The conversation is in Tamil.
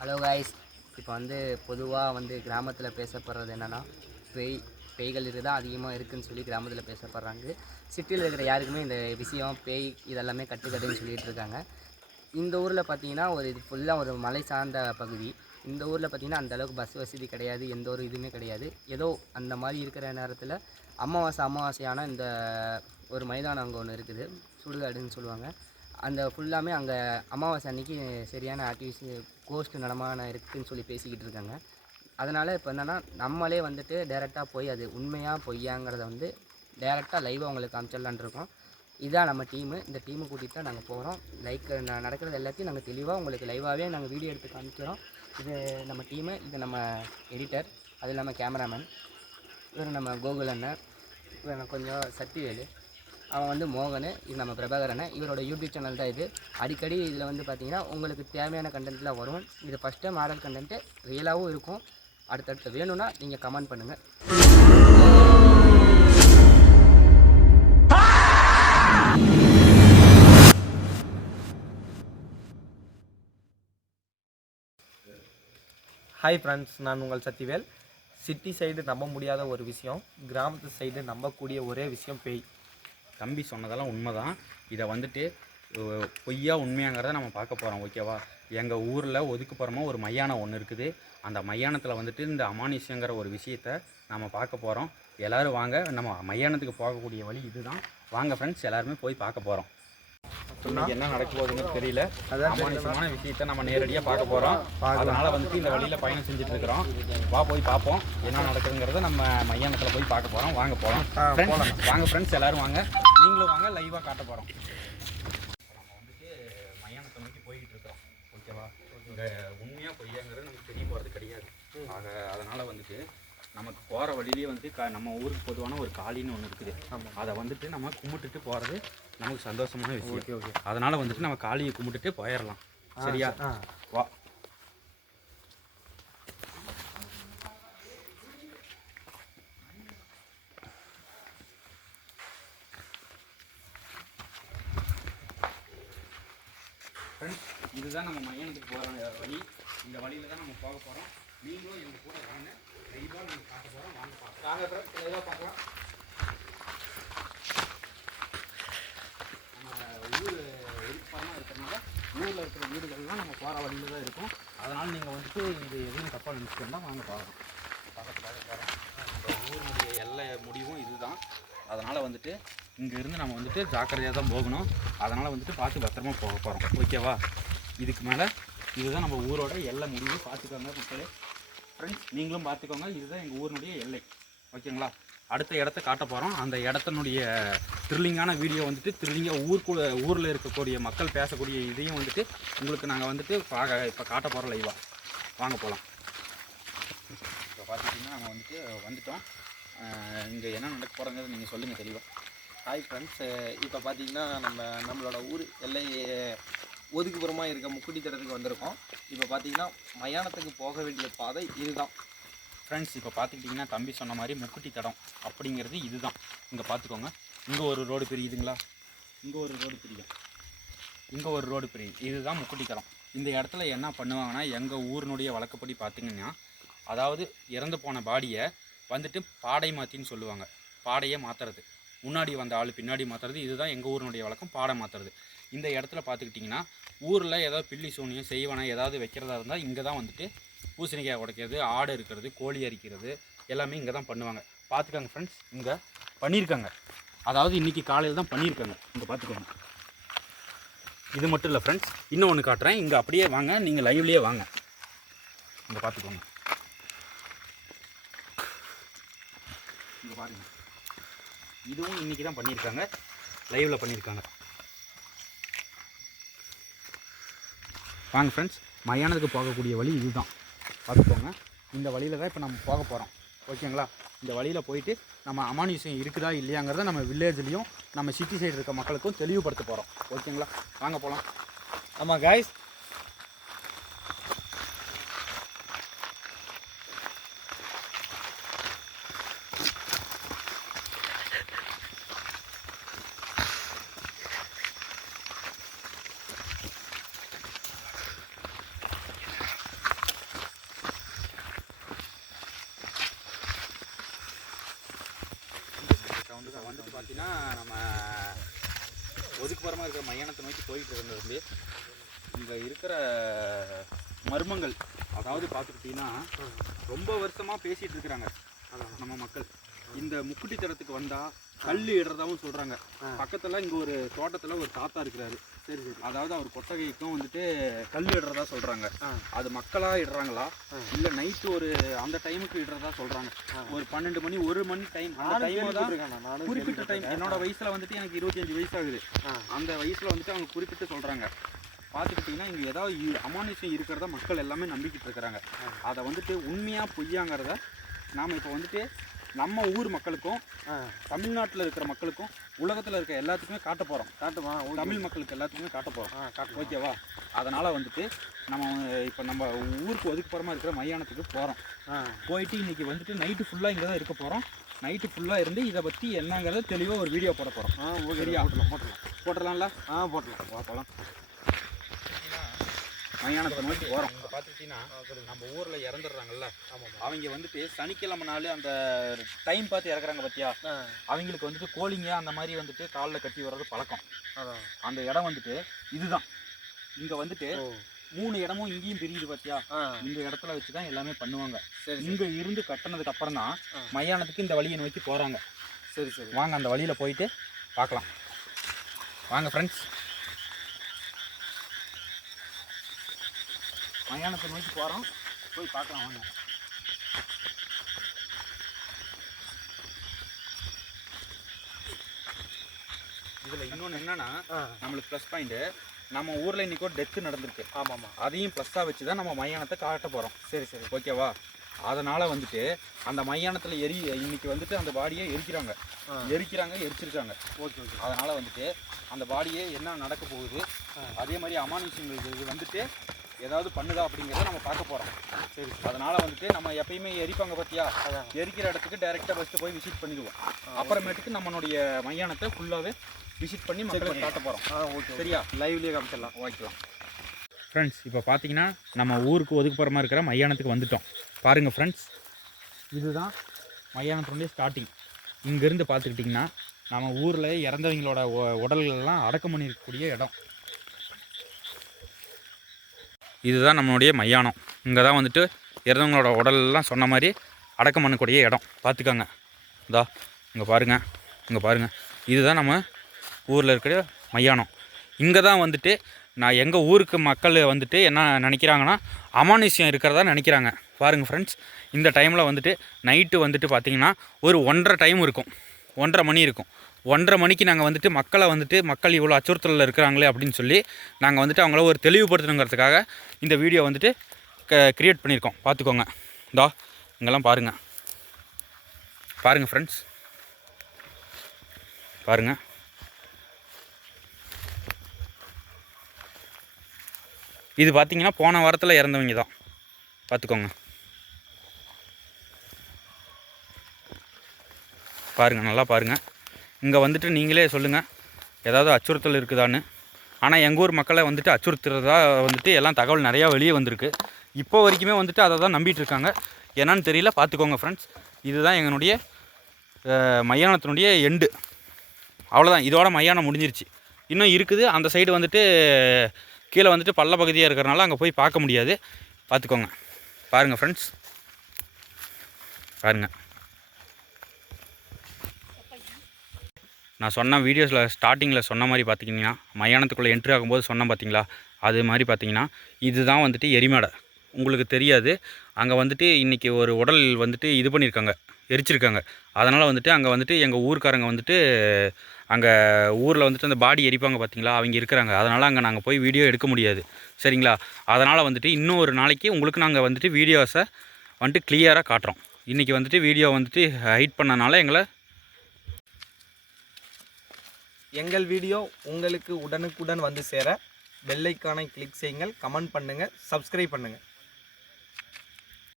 ஹலோ காய்ஸ், இப்போ பொதுவாக கிராமத்தில் பேசப்படுறது என்னென்னா பேய்கள் இருக்குதா அதிகமாக இருக்குதுன்னு சொல்லி கிராமத்தில் பேசப்படுறாங்க. சிட்டியில் இருக்கிற யாருக்குமே இந்த விஷயம் பேய் இதெல்லாமே கட்டுக்கதைன்னு சொல்லிகிட்டு இருக்காங்க. இந்த ஊரில் பார்த்தீங்கன்னா இது ஃபுல்லாக ஒரு மலை சார்ந்த பகுதி. இந்த ஊரில் பார்த்தீங்கன்னா அந்தளவுக்கு பஸ் வசதி கிடையாது, எந்த ஒரு இதுவுமே கிடையாது. ஏதோ அந்த மாதிரி இருக்கிற நேரத்தில் அமாவாசையான இந்த ஒரு மைதானம் அங்கே ஒன்று இருக்குது, சுடுகாடுன்னு சொல்லுவாங்க. அந்த ஃபுல்லாமே அங்கே அமாவாசை அன்றைக்கி சரியான ஆக்டிவிட்டி கோஸ்ட் நடமானம் இருக்குதுன்னு சொல்லி பேசிக்கிட்டு இருக்காங்க. அதனால் இப்போ என்னென்னா நம்மளே டேரெக்டாக போய் அது உண்மையாக பொய்யாங்கிறத டேரெக்டாக லைவாக உங்களுக்கு காமிச்சிடலான் இருக்கோம். இதுதான் நம்ம டீமு. இந்த டீமை கூட்டிகிட்டு தான் நாங்கள் போகிறோம். நடக்கிறது எல்லாத்தையும் நாங்கள் தெளிவாக உங்களுக்கு லைவாகவே நாங்கள் வீடியோ எடுத்து காமிக்கிறோம். இது நம்ம டீமு, இது நம்ம எடிட்டர், அது இல்லாமல் கேமராமேன், இவர் நம்ம கோகுல் அண்ணன், இவர் கொஞ்சம் சக்திவேலு, அவன் மோகன், இது நம்ம பிரபாகரன். இவரோட யூடியூப் சேனல் தான் இது. அடிக்கடி இதில் பார்த்தீங்கன்னா உங்களுக்கு தேவையான கண்டென்ட்லாம் வரும். இது ஃபஸ்ட்டு மாடல் கண்டென்ட்டு ரியலாகவும் இருக்கும். அடுத்தடுத்து வேணும்னா நீங்கள் கமெண்ட் பண்ணுங்கள். ஹாய் ஃப்ரெண்ட்ஸ், நான் உங்கள் சக்திவேல். சிட்டி சைடு நம்ப முடியாத ஒரு விஷயம், கிராமத்து சைடு நம்பக்கூடிய ஒரே விஷயம் பேய். தம்பி சொன்னதெல்லாம் உண்மை தான். இதை பொய்யா உண்மையாங்கிறத நம்ம பார்க்க போகிறோம். ஓகேவா? எங்கள் ஊரில் ஒதுக்குப்புறமா ஒரு மையானம் ஒன்று இருக்குது. அந்த மையானத்தில் இந்த அமானுஷ்யங்கிற ஒரு விஷயத்தை நம்ம பார்க்க போகிறோம். எல்லோரும் வாங்க, நம்ம மையானத்துக்கு போகக்கூடிய வழி இதுதான். வாங்க ஃப்ரெண்ட்ஸ், எல்லாருமே போய் பார்க்க போகிறோம். இன்னைக்கு என்ன நடக்க போகுதுன்னு தெரியல. அமானுஷ்யமான விஷயத்தை நம்ம நேரடியாக பார்க்க போகிறோம். அதனால் இந்த வழியில் பயணம் செஞ்சுட்டு இருக்கிறோம். போய் பார்ப்போம் என்ன நடக்குதுங்கிறத. நம்ம மையானத்தில் போய் பார்க்க போகிறோம். வாங்க போகலாம். வாங்க ஃப்ரெண்ட்ஸ், எல்லோரும் வாங்க, நீங்களும் வாங்க, லைவாக காட்ட போகிறோம். நம்ம மையானத்தை நோக்கி போய்கிட்டு இருக்கிறோம். ஓகேவா? இங்கே உண்மையாக பொய்யாங்கிறது நமக்கு தெரிய போகிறது கிடையாது. அதனால் நமக்கு போகிற வழியிலேயே நம்ம ஊருக்கு பொதுவான ஒரு காளின்னு ஒன்று இருக்குது. அதை நம்ம கும்பிட்டுட்டு போகிறது நமக்கு சந்தோஷமான விஷயம். ஓகே. அதனால் நம்ம காளியை கும்பிட்டுட்டு போயிடலாம். சரியா? வா. இதுதான் நம்ம மையானத்துக்கு போகிற வழி. இந்த வழியில் தான் நம்ம போக போகிறோம். நீங்களும் எங்கள் கூட வாங்க, லைவாக நம்ம பார்க்க போகிறோம். வாங்க பார்க்கலாம். லைவாக பார்க்கலாம். நம்ம ஊர் ஒதுக்குப்பறமாக இருக்கிறதுனால ஊரில் இருக்கிற வீடுகள்லாம் நம்ம போகிற வழியில் தான் இருக்கும். அதனால் நீங்கள் இது எதுவும் தப்பாக நினச்சிக்கிட்டா வாங்க பார்க்கலாம். பார்க்க போகிறோம். நம்ம ஊரினுடைய எல்லா முடிவும் இதுதான். அதனால் இங்கேருந்து நம்ம ஜாக்கிரதையாக தான் போகணும். அதனால் பார்த்து பத்திரமா போக போகிறோம். ஓகேவா? இதுக்கு மேலே இதுதான் நம்ம ஊரோட எல்லை முடிவு. பார்த்துக்கோங்க மக்களே. ஃப்ரெண்ட்ஸ், நீங்களும் பார்த்துக்கோங்க. இதுதான் எங்கள் ஊரினுடைய எல்லை. ஓகேங்களா? அடுத்த இடத்த காட்ட போகிறோம். அந்த இடத்தினுடைய த்ரில்லிங்கான வீடியோ த்ரில்லிங்காக ஊரில் இருக்கக்கூடிய மக்கள் பேசக்கூடிய இதையும் உங்களுக்கு நாங்கள் இப்போ காட்ட போகிறோம் லைவாக. வாங்க போகலாம். இப்போ பார்த்துட்டிங்கன்னா நாங்கள் வந்துட்டோம். இங்கே என்ன நடக்க போகிறோங்கிறது நீங்கள் சொல்லுங்கள் தெளிவாக. ஹாய் ஃப்ரெண்ட்ஸ், இப்போ பார்த்தீங்கன்னா நம்மளோட ஊர் எல்லை ஒதுக்குப்புறமாக இருக்க முக்குடி தடத்துக்கு வந்திருக்கோம். இப்போ பார்த்தீங்கன்னா மயானத்துக்கு போக வேண்டிய பாதை இதுதான். ஃப்ரெண்ட்ஸ், இப்போ பார்த்துக்கிட்டிங்கன்னா தம்பி சொன்ன மாதிரி முக்குட்டி தடம் அப்படிங்கிறது இதுதான். இங்கே பார்த்துக்கோங்க. இங்கே ஒரு ரோடு பிரியுதுங்களா? இங்கே ஒரு ரோடு பிரியும், இங்கே ஒரு ரோடு பிரியும். இதுதான் முக்குட்டி தடம். இந்த இடத்துல என்ன பண்ணுவாங்கன்னா, எங்கள் ஊரினுடைய வழக்கப்படி பார்த்திங்கன்னா, அதாவது இறந்து போன பாடியை பாடை மாற்றின்னு சொல்லுவாங்க. பாடையை மாற்றுறது, முன்னாடி வந்த ஆள் பின்னாடி மாற்றுறது. இதுதான் எங்கள் ஊரினுடைய வழக்கம், பாடை மாற்றுறது. இந்த இடத்துல பார்த்துக்கிட்டிங்கன்னா ஊரில் ஏதாவது பில்லி சூனியம் செய்வனை ஏதாவது வைக்கிறதா இருந்தால் இங்கே தான் பூசணிக்காய் உடைக்கிறது, ஆடு இருக்கிறது, கோழி அரிக்கிறது எல்லாமே இங்கே தான் பண்ணுவாங்க. பார்த்துக்கோங்க ஃப்ரெண்ட்ஸ், இங்கே பண்ணியிருக்காங்க. அதாவது இன்றைக்கி காலையில் தான் பண்ணியிருக்காங்க. இங்கே பார்த்துக்கோங்க. இது மட்டும் இல்லை ஃப்ரெண்ட்ஸ், இன்னும் ஒன்று காட்டுறேன். இங்கே அப்படியே வாங்க, நீங்கள் லைவ்லேயே வாங்க. இங்கே பார்த்துக்கோங்க. இங்கே பாருங்கள், இதுவும் இன்றைக்கி தான் பண்ணியிருக்காங்க, லைவில் பண்ணியிருக்காங்க. வாங்க ஃப்ரெண்ட்ஸ், மயானத்துக்கு போகக்கூடிய வழி இதுதான். பார்த்துக்கோங்க. இந்த வழியில் தான் இப்போ நம்ம போக போகிறோம். ஓகேங்களா? இந்த வழியில் போயிட்டு நம்ம அமானுஷ்யம் இருக்குதா இல்லையாங்கிறத நம்ம வில்லேஜ்லேயும் நம்ம சிட்டி சைடு இருக்க மக்களுக்கும் தெளிவுபடுத்த போகிறோம். ஓகேங்களா? வாங்க போகலாம். ஆமாம் காய்ஸ், பார்த்துக்கிட்டிங்கன்னா நம்ம ஒதுக்குப்புறமாக இருக்கிற மயானத்தை நோக்கி போயிட்டு இருந்தது வந்து இங்கே இருக்கிற மர்மங்கள், அதாவது பார்த்துக்கிட்டிங்கன்னா ரொம்ப வருஷமாக பேசிகிட்டு இருக்கிறாங்க நம்ம மக்கள். இந்த முக்குட்டி தரத்துக்கு வந்தால் கல் இடுறதாவும் சொல்கிறாங்க. பக்கத்தில் இங்கே ஒரு தோட்டத்தில் ஒரு தாத்தா இருக்கிறாரு. சரி சரி. அதாவது அவர் கொட்டகைக்கும் வந்துட்டு கல் இடுறதா சொல்கிறாங்க. அது மக்களாக இடுறாங்களா இல்லை நைட்டு ஒரு அந்த டைமுக்கு இடுறதா சொல்கிறாங்க. ஒரு 12 மணி 1 மணி டைம், அந்த டைம் தான் குறிப்பிட்ட டைம். என்னோட வயசில் வந்துட்டு எனக்கு 25 வயசு ஆகுது. அந்த வயசில் வந்துட்டு அவங்க குறிப்பிட்டு சொல்கிறாங்க. பார்த்துக்கிட்டிங்கன்னா இங்கே ஏதாவது அமானுஷம் இருக்கிறத மக்கள் எல்லாமே நம்பிக்கிட்டு இருக்கிறாங்க. அதை வந்துட்டு உண்மையாக பொய்யாங்கிறத நாம் இப்போ வந்துட்டு நம்ம ஊர் மக்களுக்கும் தமிழ்நாட்டில் இருக்கிற மக்களுக்கும் உலகத்தில் இருக்க எல்லாத்துக்குமே காட்ட போகிறோம். தமிழ் மக்களுக்கு எல்லாத்துக்குமே காட்ட போகிறோம். ஓகேவா? அதனால் வந்துட்டு நம்ம இப்போ நம்ம ஊருக்கு ஒதுக்குப்புறமா இருக்கிற மயானத்துக்கு போகிறோம். போயிட்டு இன்றைக்கி வந்துட்டு நைட்டு ஃபுல்லாக இங்கே தான் இருக்க போகிறோம். நைட்டு ஃபுல்லாக இருந்து இதை பற்றி என்னங்கிறத தெளிவாக ஒரு வீடியோ போட போகிறோம். சரியா? போட்டுடலாம்ல? போட்டலாம். போகலாம். மயானத்தை நோக்கி போகிறோம். பார்த்துக்கிட்டிங்கன்னா நம்ம ஊரில் இறந்துடுறாங்கல்ல, அவங்க வந்துட்டு சனிக்கிழமை நாள் அந்த டைம் பார்த்து இறக்குறாங்க பார்த்தியா, அவங்களுக்கு வந்துட்டு கோழிங்க அந்த மாதிரி வந்துட்டு காலில் கட்டி வர்றது பழக்கம். அந்த இடம் வந்துட்டு இதுதான். இங்கே வந்துட்டு 3 இடமும் இங்கேயும் பிரியுது பார்த்தியா, இந்த இடத்துல வச்சு தான் எல்லாமே பண்ணுவாங்க. இங்கே இருந்து கட்டினதுக்கு அப்புறம் தான் மயானத்துக்கு இந்த வழியை நோக்கி போகிறாங்க. சரி சரி, வாங்க அந்த வழியில் போயிட்டு பார்க்கலாம். வாங்க ஃப்ரெண்ட்ஸ், மயானத்தை நோக்கி போகிறோம், போய் பார்க்கலாம் வாங்க. இதில் இன்னொன்று என்னன்னா, நம்மளுக்கு ப்ளஸ் பாயிண்ட்டு, நம்ம ஊரில் இன்றைக்கி ஒரு டெத்து நடந்திருக்கு. ஆமாம், அதையும் ப்ளஸ்ஸாக வச்சு தான் நம்ம மயானத்தை காட்ட போகிறோம். சரி சரி, ஓகேவா? அதனால் வந்துட்டு அந்த மயானத்தில் இன்னைக்கு வந்துட்டு அந்த பாடியை எரிச்சிருக்காங்க. ஓகே. அதனால் வந்துட்டு அந்த பாடியை என்ன நடக்க போகுது, அதே மாதிரி அமானுஷங்களுக்கு வந்துட்டு ஏதாவது பண்ணுதா அப்படிங்கிறத நம்ம பார்க்க போகிறோம். சரி, அதனால் வந்துட்டு நம்ம எப்பயுமே எரிப்பாங்க பார்த்தியா, எரிக்கிற இடத்துக்கு டைரெக்டாக ஃபஸ்ட்டு போய் விசிட் பண்ணிடுவோம். அப்புறமேட்டுக்கு நம்மளுடைய மயானத்தை ஃபுல்லாகவே விசிட் பண்ணி மக்களுக்கு காட்ட போகிறோம். ஓகே, சரியா? லைவ்லேயே காமிச்சிடலாம். ஓகேலாம் ஃப்ரெண்ட்ஸ். இப்போ பார்த்தீங்கன்னா நம்ம ஊருக்கு ஒதுக்குப்புறமா இருக்கிற மயானத்துக்கு வந்துட்டோம். பாருங்கள் ஃப்ரெண்ட்ஸ், இதுதான் மயானத்துடைய ஸ்டார்டிங். இங்கேருந்து பார்த்துக்கிட்டிங்கன்னா நம்ம ஊரில் இறந்தவங்களோட உடல்களெல்லாம் அடக்கம் பண்ணியிருக்கக்கூடிய இடம். இதுதான் நம்மளுடைய மயானம். இங்கே தான் வந்துட்டு இறந்தவங்களோட உடலெல்லாம் சொன்ன மாதிரி அடக்கம் பண்ணக்கூடிய இடம். பார்த்துக்கோங்க, இதா இங்கே பாருங்கள், இதுதான் நம்ம ஊரில் இருக்கிற மயானம். இங்கே தான் வந்துட்டு நான் எங்கள் ஊருக்கு மக்கள் வந்துட்டு என்ன நினைக்கிறாங்கன்னா அமானுஷ்யம் இருக்கிறதா நினைக்கிறாங்க. பாருங்கள் ஃப்ரெண்ட்ஸ், இந்த டைமில் வந்துட்டு நைட்டு வந்துட்டு பார்த்திங்கன்னா ஒரு 1:30 டைம் இருக்கும், 1:30 மணி இருக்கும். 1:30 மணிக்கு நாங்கள் வந்துட்டு மக்கள் இவ்வளோ அச்சுறுத்தலில் இருக்கிறாங்களே அப்படின்னு சொல்லி நாங்கள் வந்துட்டு அவங்கள ஒரு தெளிவுபடுத்தணுங்கிறதுக்காக இந்த வீடியோ வந்துட்டு க்ரியேட் பண்ணியிருக்கோம். பார்த்துக்கோங்க, இதா இங்கெல்லாம் பாருங்கள் ஃப்ரெண்ட்ஸ், பாருங்கள். இது பார்த்திங்கன்னா போன வாரத்தில் இறந்தவங்க தான். பார்த்துக்கோங்க, பாருங்கள், நல்லா பாருங்கள். இங்கே வந்துட்டு நீங்களே சொல்லுங்கள் ஏதாவது அச்சுறுத்தல் இருக்குதான்னு. ஆனால் எங்கள் ஊர் மக்களை வந்துட்டு அச்சுறுத்துறதா வந்துட்டு எல்லாம் தகவல் நிறையா வெளியே வந்திருக்கு. இப்போ வரைக்குமே வந்துட்டு அதை தான் நம்பிட்டு இருக்காங்க. என்னன்னு தெரியல. பார்த்துக்கோங்க ஃப்ரெண்ட்ஸ், இதுதான் எங்களுடைய மயானத்தினுடைய எண்டு. அவ்வளோதான், இதோட மயானம் முடிஞ்சிருச்சு. இன்னும் இருக்குது அந்த சைடு வந்துட்டு கீழே வந்துட்டு பள்ள பகுதியாக இருக்கிறனால அங்கே போய் பார்க்க முடியாது. பார்த்துக்கோங்க, பாருங்கள் ஃப்ரெண்ட்ஸ், பாருங்கள். நான் சொன்ன வீடியோஸில் ஸ்டார்டிங்கில் சொன்ன மாதிரி பார்த்திங்கன்னா மயானத்துக்குள்ளே என்ட்ரி ஆகும்போது சொன்னேன் பார்த்திங்களா, அது மாதிரி பார்த்திங்கன்னா இதுதான் வந்துட்டு எரிமேடை. உங்களுக்கு தெரியாது, அங்கே வந்துட்டு இன்றைக்கி ஒரு உடல் வந்துட்டு இது பண்ணியிருக்காங்க, எரிச்சிருக்காங்க. அதனால் வந்துட்டு அங்கே வந்துட்டு எங்கள் ஊர்க்காரங்க வந்துட்டு அங்கே ஊரில் வந்துட்டு அந்த பாடி எரிப்பாங்க பார்த்திங்களா, அவங்க இருக்கிறாங்க. அதனால் அங்கே நாங்கள் போய் வீடியோ எடுக்க முடியாது. சரிங்களா? அதனால் வந்துட்டு இன்னும் ஒரு நாளைக்கு உங்களுக்கு நாங்கள் வந்துட்டு வீடியோஸை வந்துட்டு கிளியராக காட்டுறோம். இன்றைக்கி வந்துட்டு வீடியோ வந்துட்டு ஹைட் பண்ணனால எங்கள் வீடியோ உங்களுக்கு உடனுக்குடன் வந்து சேர பெல் ஐக்கானை கிளிக் செய்யுங்கள், கமெண்ட் பண்ணுங்கள், சப்ஸ்கிரைப் பண்ணுங்கள்.